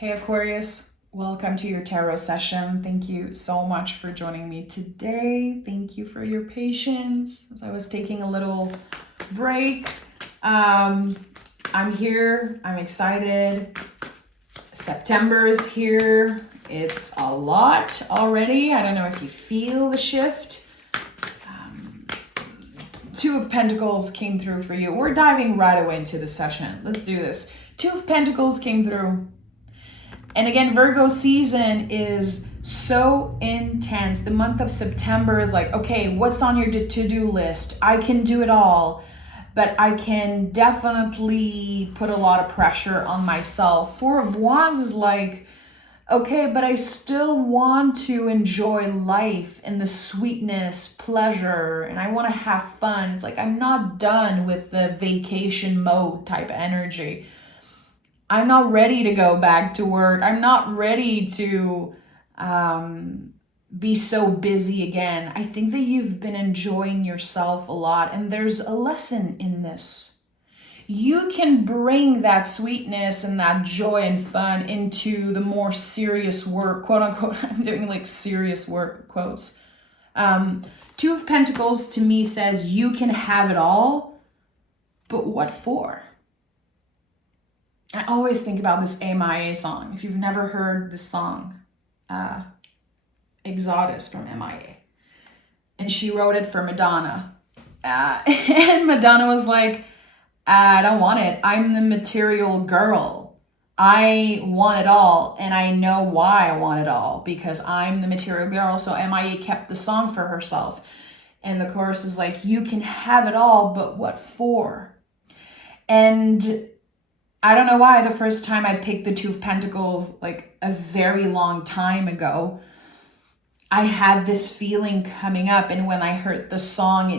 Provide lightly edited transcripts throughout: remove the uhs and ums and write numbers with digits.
Hey Aquarius, welcome to your tarot session. Thank you so much for joining me today. Thank you for your patience as I was taking a little break. I'm here, I'm excited. September is here. It's a lot already. I don't know if you feel the shift. Two of Pentacles came through for you. We're diving right away into the session. Let's do this. Two of Pentacles came through. And again, Virgo season is so intense. The month of September is like, okay, what's on your to-do list? I can do it all, but I can definitely put a lot of pressure on myself. Four of Wands is like, okay, but I still want to enjoy life and the sweetness, pleasure, and I want to have fun. It's like, I'm not done with the vacation mode type energy. I'm not ready to go back to work. I'm not ready to be so busy again. I think that you've been enjoying yourself a lot, and there's a lesson in this. You can bring that sweetness and that joy and fun into the more serious work, quote unquote. I'm doing like serious work quotes. Two of Pentacles to me says you can have it all, but what for? I always think about this MIA song. If you've never heard this song, Exodus from MIA. And she wrote it for Madonna. And Madonna was like, I don't want it. I'm the material girl. I want it all. And I know why I want it all. Because I'm the material girl. So MIA kept the song for herself. And the chorus is like, you can have it all, but what for? And I don't know why the first time I picked the Two of Pentacles, like a very long time ago, I had this feeling coming up. And when I heard the song,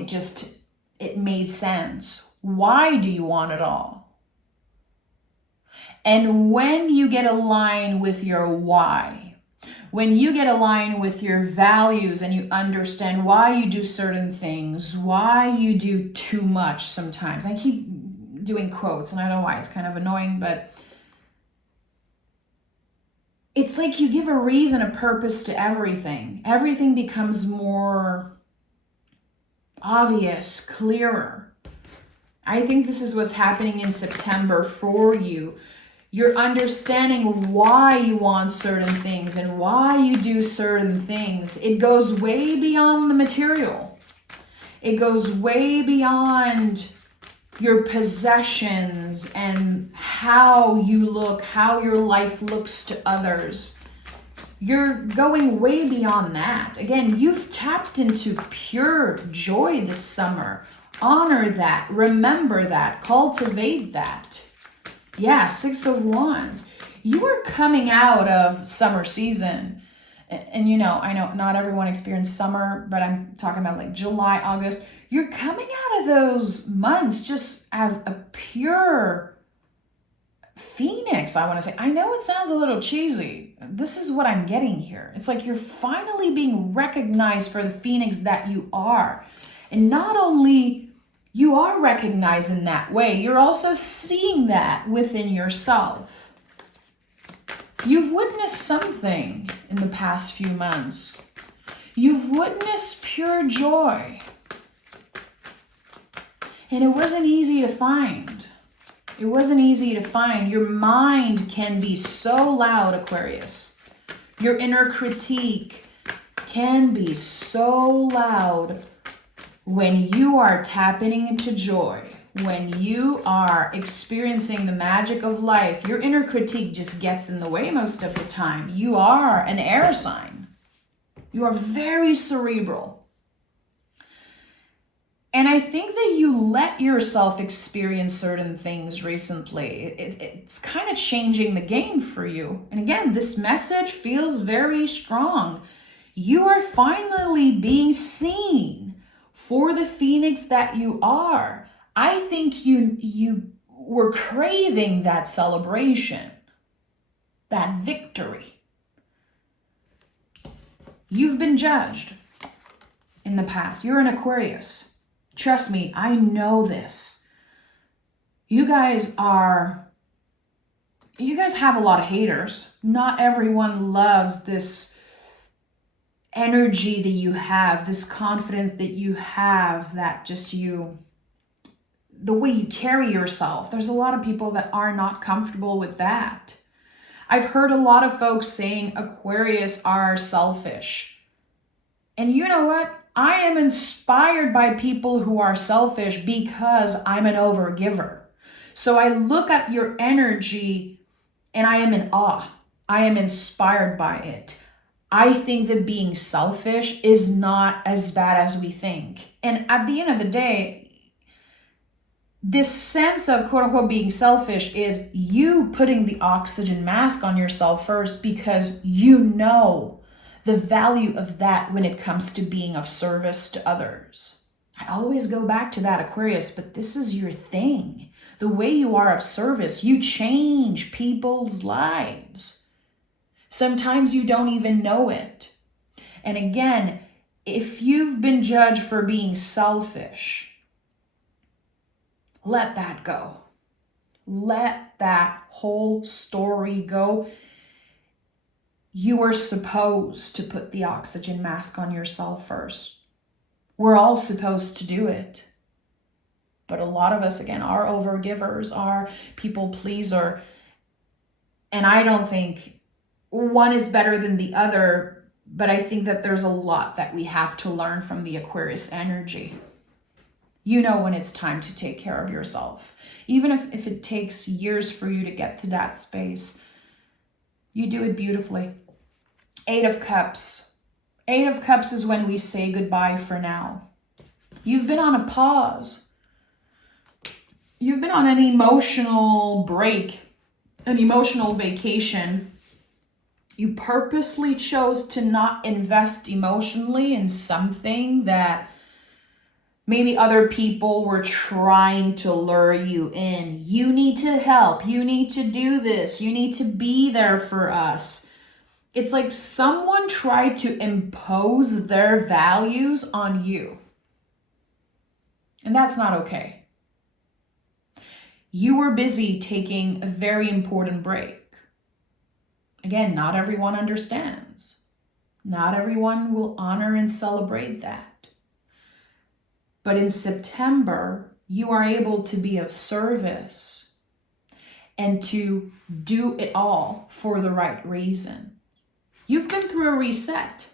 it made sense. Why do you want it all? And when you get aligned with your why, when you get aligned with your values and you understand why you do certain things, why you do too much sometimes. I keep doing quotes and I don't know why, it's kind of annoying, but it's like you give a reason, a purpose to everything. Everything becomes more obvious, clearer. I think this is what's happening in September for you. You're understanding why you want certain things and why you do certain things. It goes way beyond the material. It goes way beyond your possessions and how you look, how your life looks to others. You're going way beyond that. Again, you've tapped into pure joy this summer. Honor that, remember that, cultivate that. Yeah, Six of Wands. You are coming out of summer season. And you know, I know not everyone experienced summer, but I'm talking about like July, August. You're coming out of those months just as a pure phoenix, I want to say. I know it sounds a little cheesy. This is what I'm getting here. It's like you're finally being recognized for the phoenix that you are. And not only you are recognized in that way, you're also seeing that within yourself. You've witnessed something in the past few months. You've witnessed pure joy. And it wasn't easy to find. It wasn't easy to find. Your mind can be so loud, Aquarius. Your inner critique can be so loud when you are tapping into joy. When you are experiencing the magic of life, your inner critique just gets in the way most of the time. You are an air sign. You are very cerebral. And I think that you let yourself experience certain things recently. It's kind of changing the game for you. And again, this message feels very strong. You are finally being seen for the phoenix that you are. I think you were craving that celebration, that victory. You've been judged in the past. You're an Aquarius. Trust me, I know this. You guys are you guys have a lot of haters. Not everyone loves this energy that you have, this confidence that you have, that just the way you carry yourself. There's a lot of people that are not comfortable with that. I've heard a lot of folks saying Aquarius are selfish. And you know what? I am inspired by people who are selfish because I'm an overgiver. So I look at your energy and I am in awe. I am inspired by it. I think that being selfish is not as bad as we think. And at the end of the day, this sense of quote unquote being selfish is you putting the oxygen mask on yourself first because you know the value of that when it comes to being of service to others. I always go back to that, Aquarius, but this is your thing. The way you are of service, you change people's lives. Sometimes you don't even know it. And again, if you've been judged for being selfish, let that go. Let that whole story go. You are supposed to put the oxygen mask on yourself first. We're all supposed to do it. But a lot of us, again, are overgivers, are people pleaser. And I don't think one is better than the other, but I think that there's a lot that we have to learn from the Aquarius energy. You know when it's time to take care of yourself. Even if it takes years for you to get to that space, you do it beautifully. 8 of Cups. 8 of Cups is when we say goodbye for now. You've been on a pause. You've been on an emotional break, an emotional vacation. You purposely chose to not invest emotionally in something that maybe other people were trying to lure you in. You need to help. You need to do this. You need to be there for us. It's like someone tried to impose their values on you. And that's not okay. You were busy taking a very important break. Again, not everyone understands. Not everyone will honor and celebrate that. But in September, you are able to be of service and to do it all for the right reason. You've been through a reset.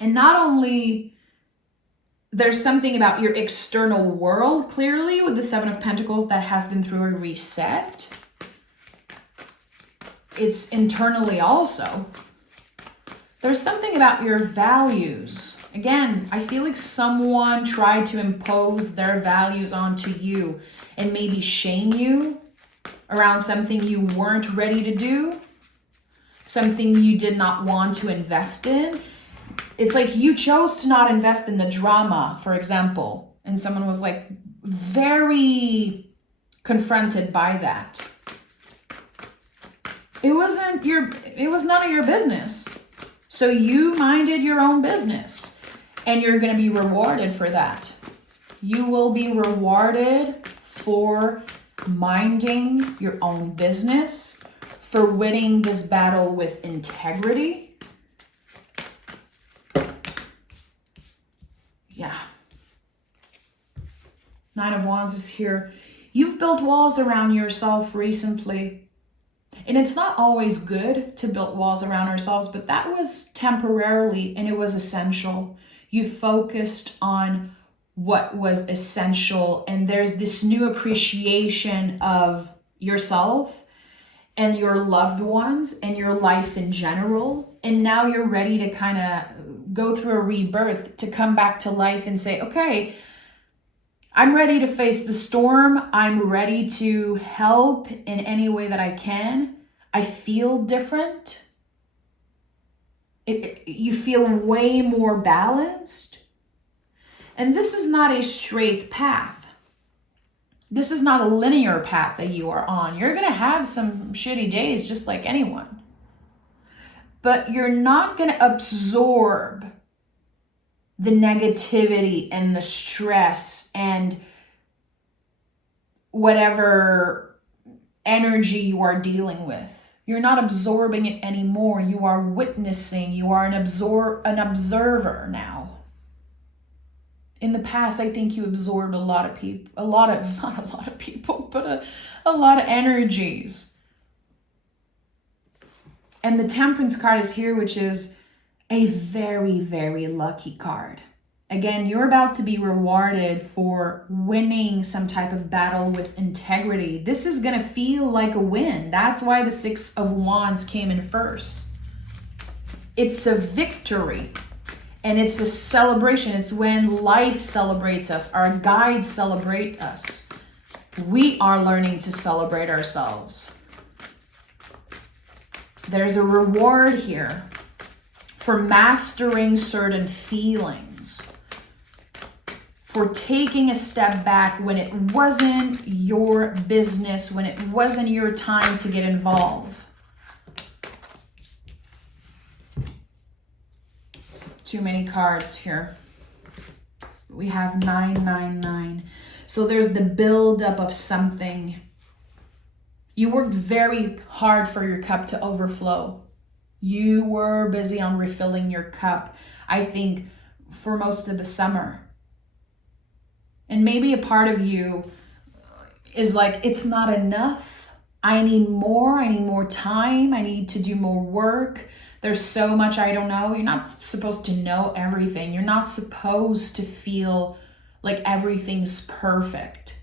And not only there's something about your external world, clearly, with the 7 of Pentacles that has been through a reset. It's internally also. There's something about your values. Again, I feel like someone tried to impose their values onto you and maybe shame you around something you weren't ready to do, something you did not want to invest in. It's like you chose to not invest in the drama, for example, and someone was like very confronted by that. It was none of your business. So you minded your own business and you're going to be rewarded for that. You will be rewarded for minding your own business, for winning this battle with integrity. Yeah. 9 of Wands is here. You've built walls around yourself recently. And it's not always good to build walls around ourselves, but that was temporarily and it was essential. You focused on what was essential, and there's this new appreciation of yourself and your loved ones and your life in general. And now you're ready to kind of go through a rebirth, to come back to life and say, okay, I'm ready to face the storm. I'm ready to help in any way that I can. I feel different. You feel way more balanced. And this is not a straight path. This is not a linear path that you are on. You're going to have some shitty days just like anyone. But you're not going to absorb the negativity and the stress and whatever energy you are dealing with. You're not absorbing it anymore. You are witnessing. You are an observer now. In the past, I think you absorbed a lot of people, not a lot of people, but a lot of energies. And the Temperance card is here, which is a very, very lucky card. Again, you're about to be rewarded for winning some type of battle with integrity. This is going to feel like a win. That's why the Six of Wands came in first. It's a victory. And it's a celebration. It's when life celebrates us. Our guides celebrate us. We are learning to celebrate ourselves. There's a reward here for mastering certain feelings, for taking a step back when it wasn't your business, when it wasn't your time to get involved. Too many cards here. We have 999. So there's the buildup of something. You worked very hard for your cup to overflow. You were busy on refilling your cup, I think, for most of the summer. And maybe a part of you is like, it's not enough. I need more. I need more time. I need to do more work. There's so much I don't know. You're not supposed to know everything. You're not supposed to feel like everything's perfect.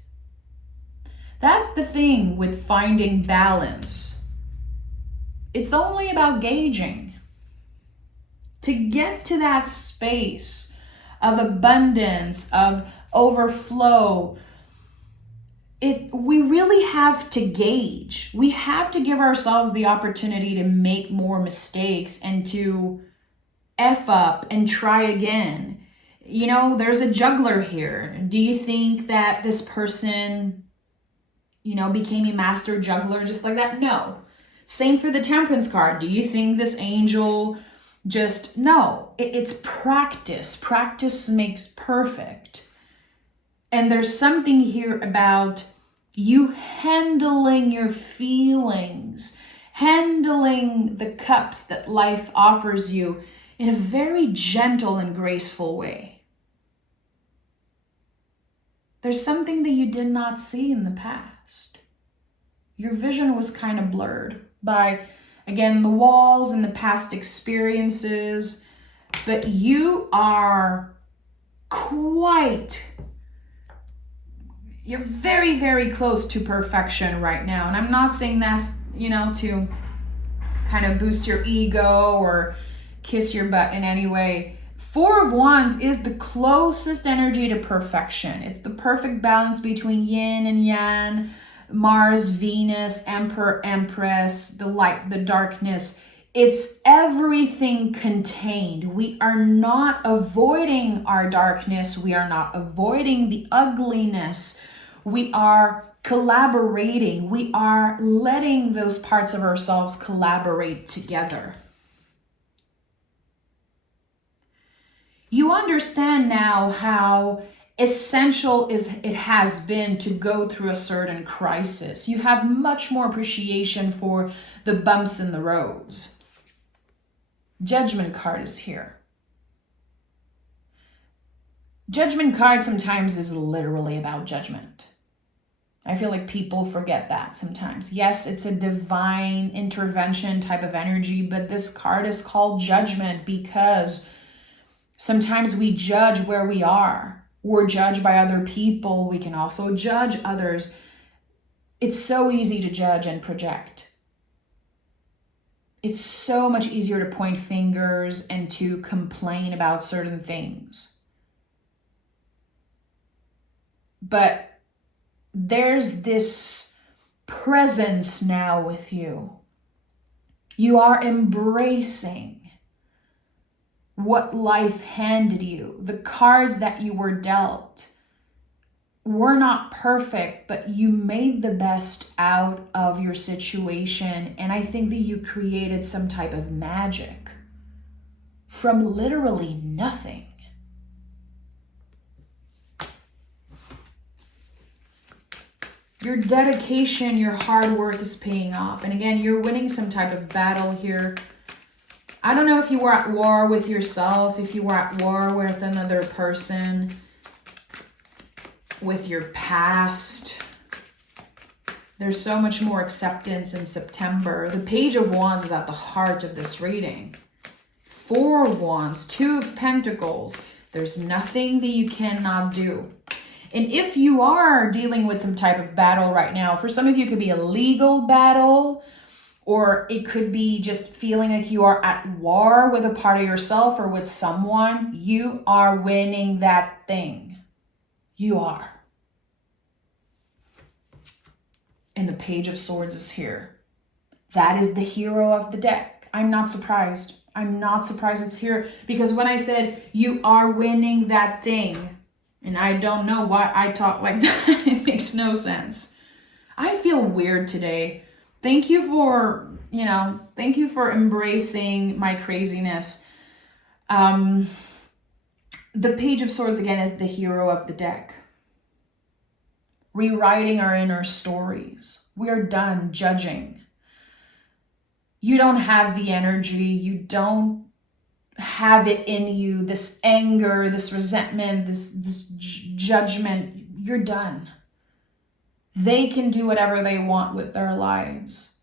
That's the thing with finding balance. It's only about gauging. To get to that space of abundance, of overflow, we really have to gauge. We have to give ourselves the opportunity to make more mistakes and to F up and try again. You know, there's a juggler here. Do you think that this person, became a master juggler just like that? No. Same for the Temperance card. Do you think this angel no. It's practice. Practice makes perfect. And there's something here about you handling your feelings, handling the cups that life offers you in a very gentle and graceful way. There's something that you did not see in the past. Your vision was kind of blurred by, again, the walls and the past experiences, but you are you're very, very close to perfection right now. And I'm not saying that's, to kind of boost your ego or kiss your butt in any way. Four of Wands is the closest energy to perfection. It's the perfect balance between yin and yang, Mars, Venus, Emperor, Empress, the light, the darkness. It's everything contained. We are not avoiding our darkness. We are not avoiding the ugliness. We are collaborating. We are letting those parts of ourselves collaborate together. You understand now how essential it has been to go through a certain crisis. You have much more appreciation for the bumps in the roads. Judgment card is here. Judgment card sometimes is literally about judgment. I feel like people forget that sometimes. Yes, it's a divine intervention type of energy, but this card is called judgment because sometimes we judge where we are. We're judged by other people. We can also judge others. It's so easy to judge and project. It's so much easier to point fingers and to complain about certain things. But there's this presence now with you. You are embracing what life handed you. The cards that you were dealt were not perfect, but you made the best out of your situation. And I think that you created some type of magic from literally nothing. Your dedication, your hard work is paying off. And again, you're winning some type of battle here. I don't know if you were at war with yourself, if you were at war with another person, with your past. There's so much more acceptance in September. The Page of Wands is at the heart of this reading. 4 of Wands, 2 of Pentacles. There's nothing that you cannot do. And if you are dealing with some type of battle right now, for some of you it could be a legal battle, or it could be just feeling like you are at war with a part of yourself or with someone, you are winning that thing. You are. And the Page of Swords is here. That is the hero of the deck. I'm not surprised. I'm not surprised it's here, because when I said you are winning that thing, and I don't know why I talk like that, it makes no sense. I feel weird today. Thank you for, thank you for embracing my craziness. The Page of Swords, again, is the hero of the deck. Rewriting our inner stories. We are done judging. You don't have the energy. You don't have it in you. This anger, this resentment, this judgment. You're done. They can do whatever they want with their lives.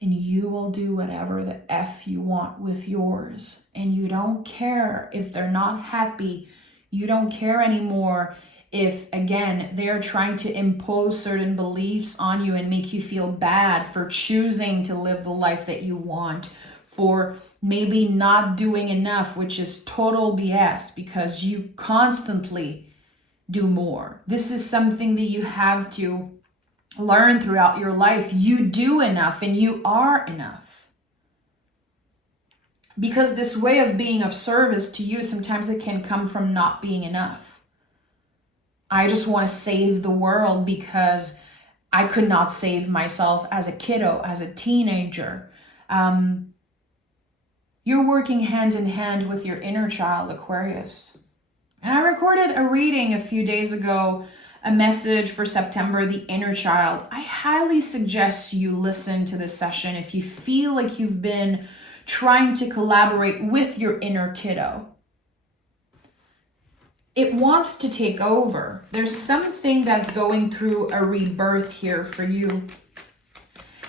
And you will do whatever the F you want with yours. And you don't care if they're not happy. You don't care anymore if, again, they're trying to impose certain beliefs on you and make you feel bad for choosing to live the life that you want, for maybe not doing enough, which is total BS, because you constantly do more. This is something that you have to learn throughout your life. You do enough and you are enough. Because this way of being of service to you, sometimes it can come from not being enough. I just want to save the world because I could not save myself as a kiddo, as a teenager. You're working hand in hand with your inner child, Aquarius. And I recorded a reading a few days ago, a message for September, the inner child. I highly suggest you listen to this session if you feel like you've been trying to collaborate with your inner kiddo. It wants to take over. There's something that's going through a rebirth here for you.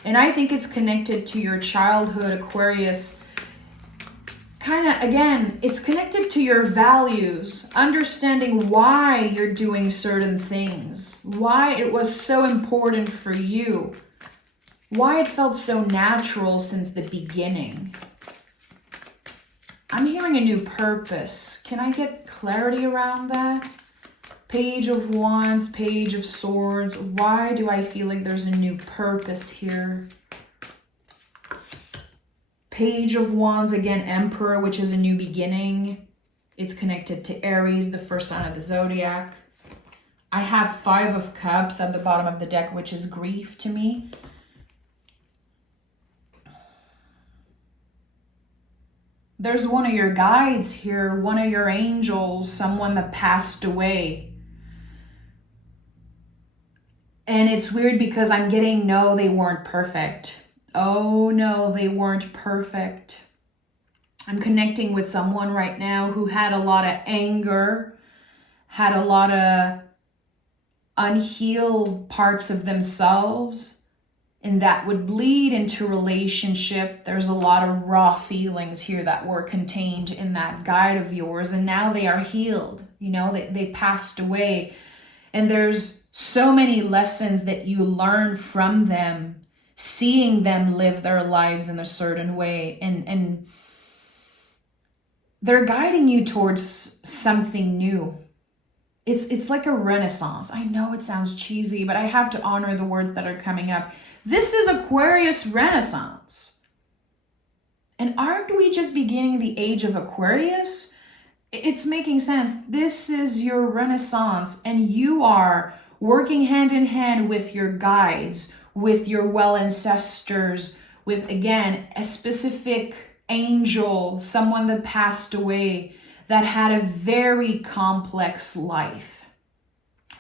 And I think it's connected to your childhood, Aquarius. Again, it's connected to your values, understanding why you're doing certain things, why it was so important for you, why it felt so natural since the beginning. I'm hearing a new purpose. Can I get clarity around that? Page of Wands, Page of Swords. Why do I feel like there's a new purpose here? Page of Wands, again, Emperor, which is a new beginning. It's connected to Aries, the first sign of the zodiac. I have 5 of Cups at the bottom of the deck, which is grief to me. There's one of your guides here, one of your angels, someone that passed away. And it's weird because I'm getting, no, they weren't perfect. Oh no, they weren't perfect. I'm connecting with someone right now who had a lot of anger, had a lot of unhealed parts of themselves, and that would bleed into relationship. There's a lot of raw feelings here that were contained in that guide of yours, and now they are healed. They passed away. And there's so many lessons that you learn from them, seeing them live their lives in a certain way. And they're guiding you towards something new. It's like a renaissance. I know it sounds cheesy, but I have to honor the words that are coming up. This is Aquarius Renaissance. And aren't we just beginning the age of Aquarius? It's making sense. This is your Renaissance, and you are working hand in hand with your guides, with your well ancestors, with, again, a specific angel, someone that passed away, that had a very complex life.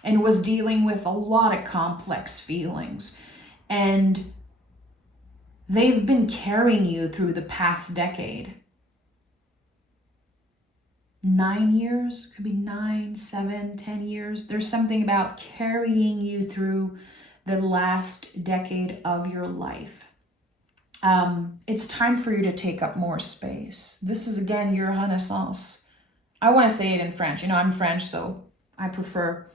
and was dealing with a lot of complex feelings. And they've been carrying you through the past decade. 9 years, could be 9, 7, 10 years. There's something about carrying you through the last decade of your life. It's time for you to take up more space. This is, again, your renaissance. I want to say it in French. I'm French, so I prefer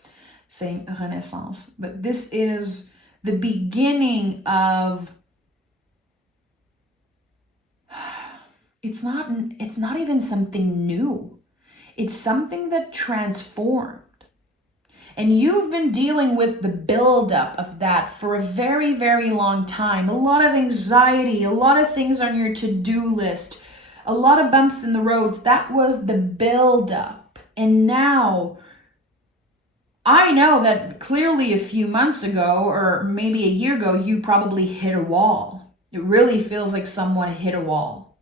saying renaissance. But this is the beginning of... It's not even something new. It's something that transformed. And you've been dealing with the buildup of that for a very, very long time. A lot of anxiety, a lot of things on your to-do list, a lot of bumps in the roads. That was the buildup. And now, I know that clearly a few months ago, or maybe a year ago, you probably hit a wall. It really feels like someone hit a wall.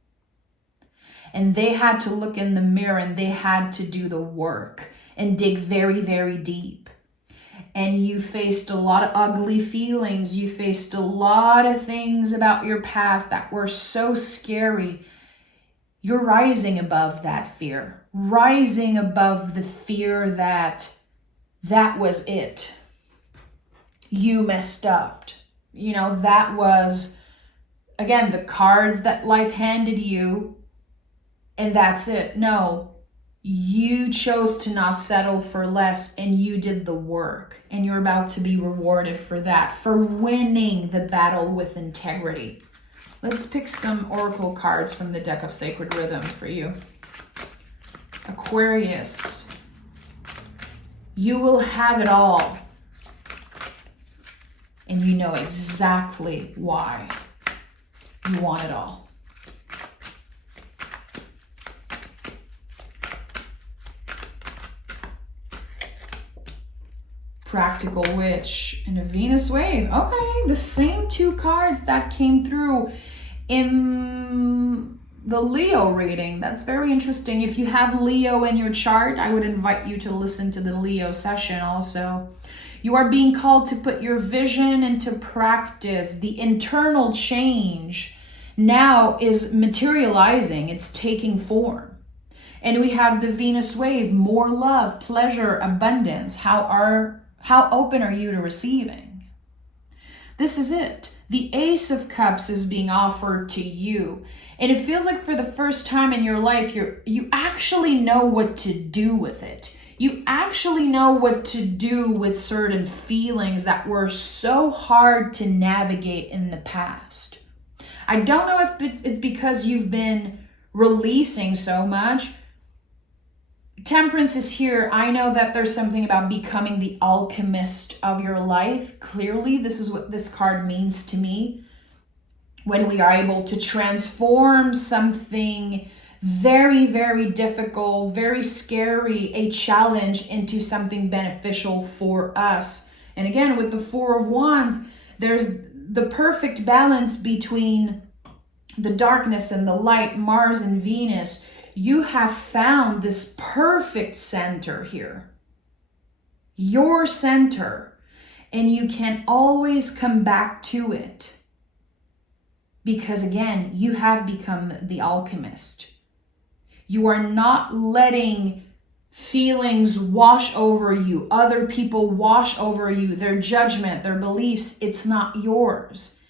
And they had to look in the mirror and they had to do the work and dig very, very deep. And you faced a lot of ugly feelings. You faced a lot of things about your past that were so scary. You're rising above that fear. Rising above the fear that was it. You messed up. That was, again, the cards that life handed you. And that's it. No. You chose to not settle for less, and you did the work, and you're about to be rewarded for that, for winning the battle with integrity. Let's pick some oracle cards from the deck of Sacred Rhythm for you. Aquarius, you will have it all, and you know exactly why you want it all. Practical Witch and a Venus Wave. Okay, the same two cards that came through in the Leo reading. That's very interesting. If you have Leo in your chart, I would invite you to listen to the Leo session also. You are being called to put your vision into practice. The internal change now is materializing. It's taking form. And we have the Venus Wave, more love, pleasure, abundance. How open are you to receiving? This is it. The Ace of Cups is being offered to you. And it feels like for the first time in your life, you actually know what to do with it. You actually know what to do with certain feelings that were so hard to navigate in the past. I don't know if it's because you've been releasing so much. Temperance is here. I know that there's something about becoming the alchemist of your life. Clearly, this is what this card means to me. When we are able to transform something very, very difficult, very scary, a challenge, into something beneficial for us. And again, with the Four of Wands, there's the perfect balance between the darkness and the light, Mars and Venus. You have found this perfect center here. Your center. And you can always come back to it. Because again, you have become the alchemist. You are not letting feelings wash over you, other people wash over you, their judgment, their beliefs. It's not yours.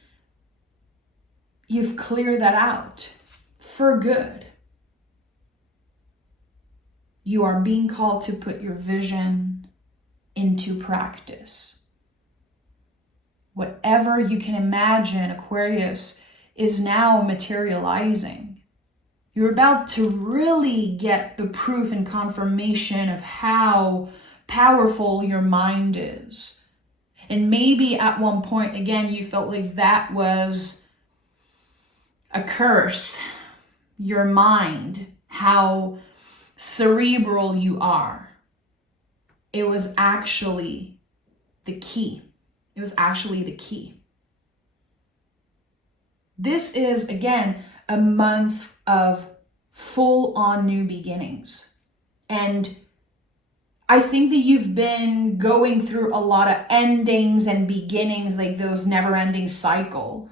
You've cleared that out for good. You are being called to put your vision into practice. Whatever you can imagine, Aquarius, is now materializing. You're about to really get the proof and confirmation of how powerful your mind is. And maybe at one point, again, you felt like that was a curse. Your mind, how cerebral you are. It was actually the key. It was actually the key. This is, again, a month of full-on new beginnings. And I think that you've been going through a lot of endings and beginnings, like those never-ending cycles.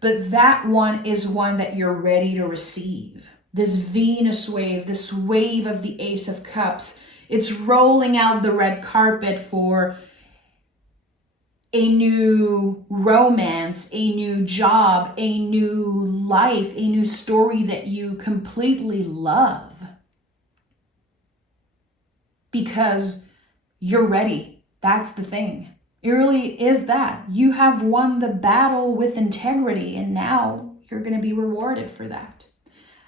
But that one is one that you're ready to receive. This Venus wave, this wave of the Ace of Cups, it's rolling out the red carpet for a new romance, a new job, a new life, a new story that you completely love. Because you're ready. That's the thing. It really is that. You have won the battle with integrity, and now you're going to be rewarded for that.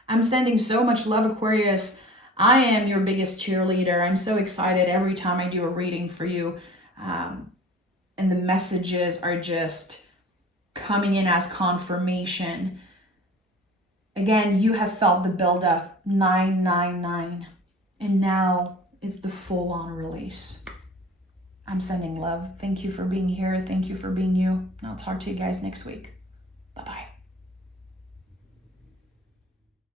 I'm sending so much love, Aquarius. I am your biggest cheerleader. I'm so excited every time I do a reading for you. And the messages are just coming in as confirmation. Again, you have felt the buildup, 999. And now it's the full-on release. I'm sending love. Thank you for being here. Thank you for being you. And I'll talk to you guys next week.